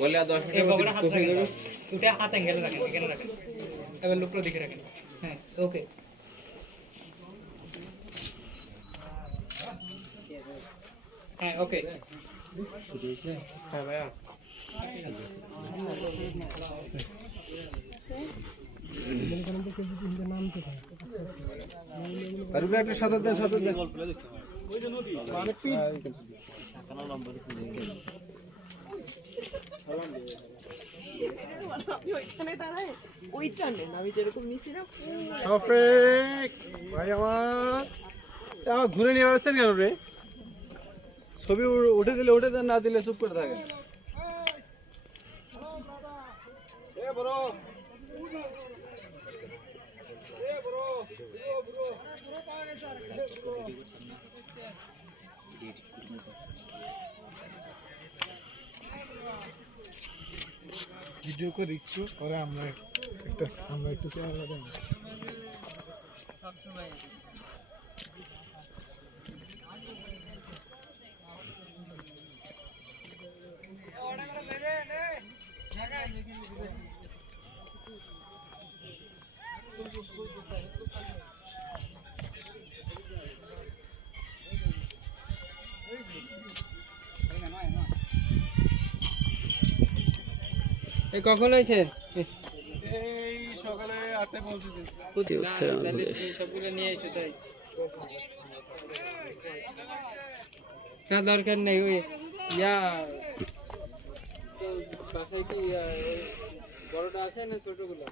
বলে আর দশ মিনিটের মধ্যে পৌঁছে যাবে দুটা হাত অ্যাঙ্গেল রাখেন এখানে রাখেন। এবার লুকটা দিকে রাখেন। হ্যাঁ ওকে। হ্যাঁ ওকে। হ্যাঁ ভাইয়া। একটা সাঁতার দেন সাঁতার দেন। ঘুরে নিয়ে আসছেন কেন রে ছবি উঠে দিলে উঠে দেন না দিলে চুপ করে থাকে বড় ভিডিও করে একটু পরে আমরা একটা আমরা একটু ক্যামেরা দেন এই কখন হয়েছে? এই সকালে আটটায় পৌঁছেছি। সবগুলো নিয়ে এসো তাই। না দরকার নেই ওই ইয়া তো বাসায় কি বড়টা আছে না ছোটগুলো?